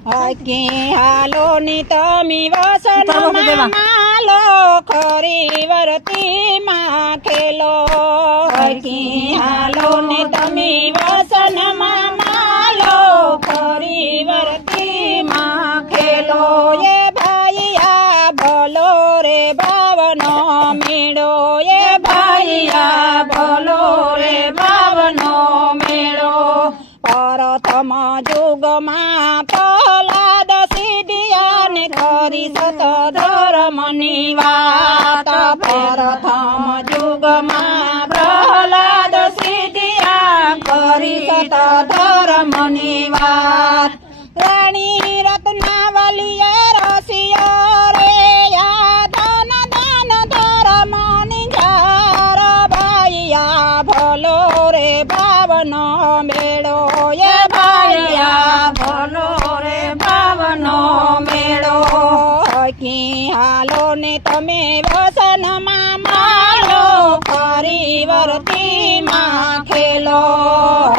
હકી હાલો ની તમી વસન માલો ખરી વરતી માં ખેલો હકી હાલો ની તમી વસન માલો ખરી વરતી માં ખેલો એ ભાઈયા ભલો રે ભાવનો મેળો એ ભાઈયા ભલો રે ભાવનો મેળો પ્રથમ યુગમાં પ્રહલાદ સિદ્ધિયા ને ખરી સત ધર્મની વાત પ્રથમ યુગમાં પ્રહલાદ સિદ્ધિયા ખરી સત ધર્મની વાત રાણી રત્નાવલીએ રસિયો રે યાદન દાન ધર્મની જાર ભાઈયા ભલો રે ભાવનો મેળો એ ભાઈયા ભલો રે ભાવનો મેળો હકી હાલો ને તમે વસનમાં માલો ખરી વરતી માં ખેલો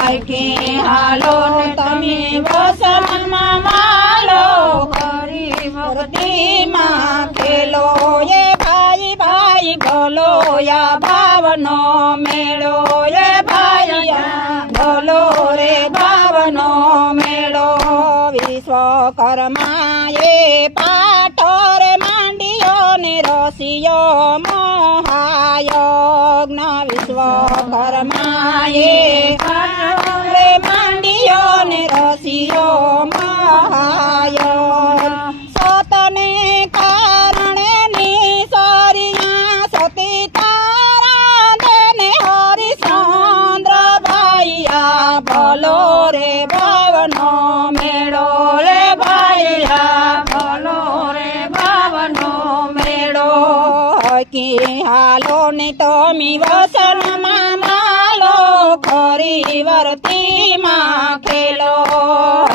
હકી હાલો ને તમે વસનમાં માલો ખરી વરતી માં ખેલો એ ભાઈ ભાઈ ભલો યા ભાવનો મેળો એ ભાઈયા ભલો રે ભાવનો મેળો વિશ્વકર્માએ પાઠો રે માંડ્યો ને રસિયો મહાયજ્ઞ વિશ્વકર્માએ પાઠો રે માંડ્યો ને રસિયો મહાયજ્ઞ સતને કારણે નિસર્યા સતી તારા દેને હરિશ્ચંદ્ર ભાઈયા ભલો રે ભાવનો મેળો રે ભાઈયા ભલો રે ભાવનો મેળો હકી હાલો ને તમી વસનમાં માલો ખરી વરતી માં ખેલો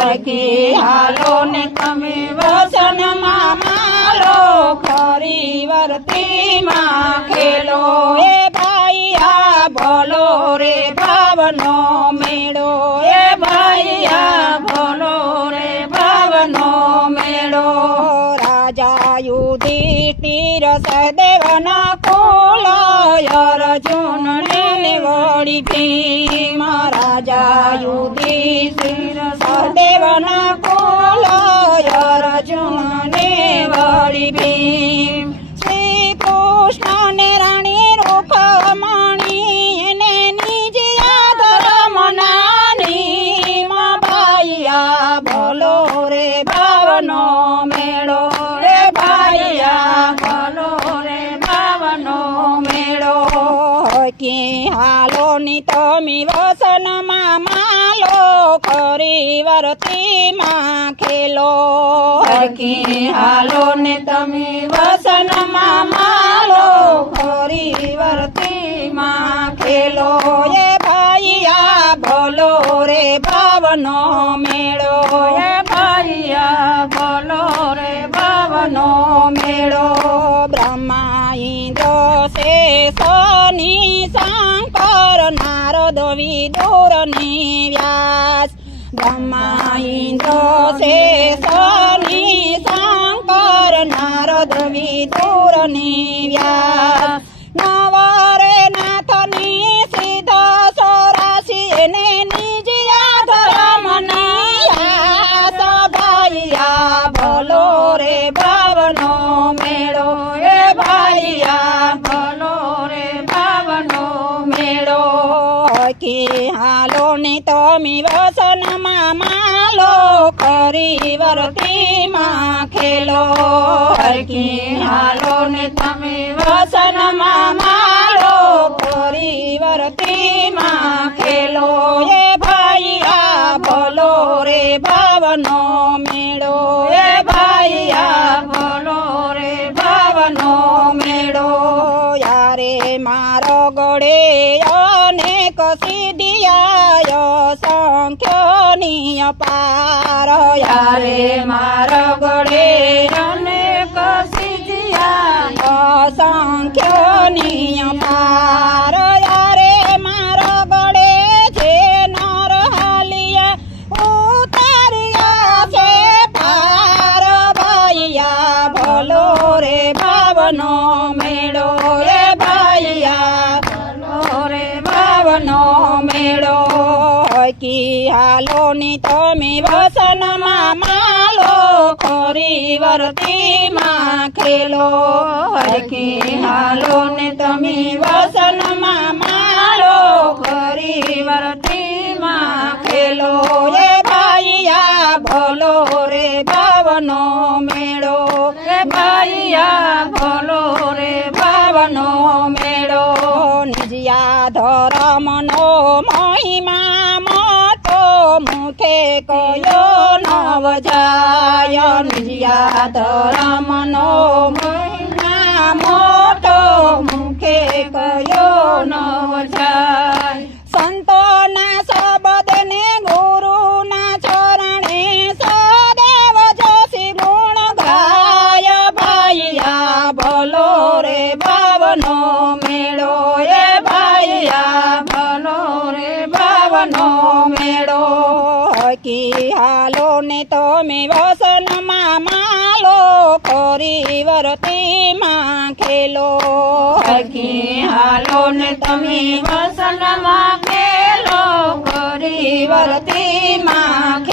હકી હાલો ને તમે વસનમાં માલો ખરી વરતી માં ખેલો એ ભાઈયા ભલો રે ભાવનો મેળો એ ભાઈયા ભલો રે ભાવનો મેળો રાજા યુધિષ્ઠિર સહદેવના કુલ અર્જુન ને વળી ભીમ રાજા યુધિષ્ઠિર સહદેવના કુલ અર્જુન ને વળી ભીમ શ્રી કૃષ્ણ ને રાણી રૂકમણી ને નિજ ધર્મનાની માં ભાઈયા ભલો રે ભાવનો મેળો રે ભાઈયા ભલો રે ભાવનો મેળો હકી હાલો ની તમી વસનમાં માલો ખરી વરતી માં ખેલો હકી હાલો ને તમે વસનમાં માલો ખરી વરતી માં ખેલો એ ભાઈયા ભલો રે ભાવનો મેળો એ ભાઈયા ભલો રે ભાવનો મેળો બ્રહ્મા ઇન્દ્ર શેષની શંકર નારદ વિદુર ની વ્યાસ બ્રહ્મા ઇન્દ્ર શેષની શંકર નારદ વિદુર ની વ્યાસ નવરે નાથની સિદ્ધ સોરાશી ને નિજ ધર્મની આસ ભાઈયા ભલો રે ભાવનો મેળો એ ભાઈયા ભલો રે ભાવનો મેળો હકી હાલો ને તમી વસનમાં માલો ખરી વરતી માં ખેલો હકી હાલો ને તમે વસનમાં માલો ખરી વરતી માં ખેલો એ ભાઈયા ભલો રે ભાવનો મેળો એ ભાઈયા ભલો રે ભાવનો મેળો યારે મારો ગળે અનેક સિદ્ધિયા સંખ્યની અપાર યારે મારો ગળે અનેક સિદ્ધિયા સંખ્યની અપાર યારે મારો ગળે છે નર હાલિયા ઉતાર્યા છે હાલો ની તમે વસનમાં માલો ખોરી વરતીમાં ખેલો હરખી હાલો ને તમે વસનમાં માલો ખોરી વરતીમાં ખેલો એ ભાઈયા ભલો રે ભાવનો મેળો એ ભાઈયા ભલો રે ભાવનો મેળો નિજિયા ધર્મનો મહિમા મોટો મુખે કયો નવ જાય નિજિયા ધર્મનો મહિમા મોટો મુખે કયો નવ જાય સંતોના શબ્દને ગુરુના ચરણે સદેવ જોશી ગુણ ગાય ભાઈયા ભલો રે ભાવનો મેળો એ ભાઈયા ભલો રે ભાવનો મેળો હકી હાલો ને તમે વસનમાં માલો ખોરી વરતીમાં ખેલો હકી હાલો ને તમે વસનમાં ખેલો ખોરી વરતીમાં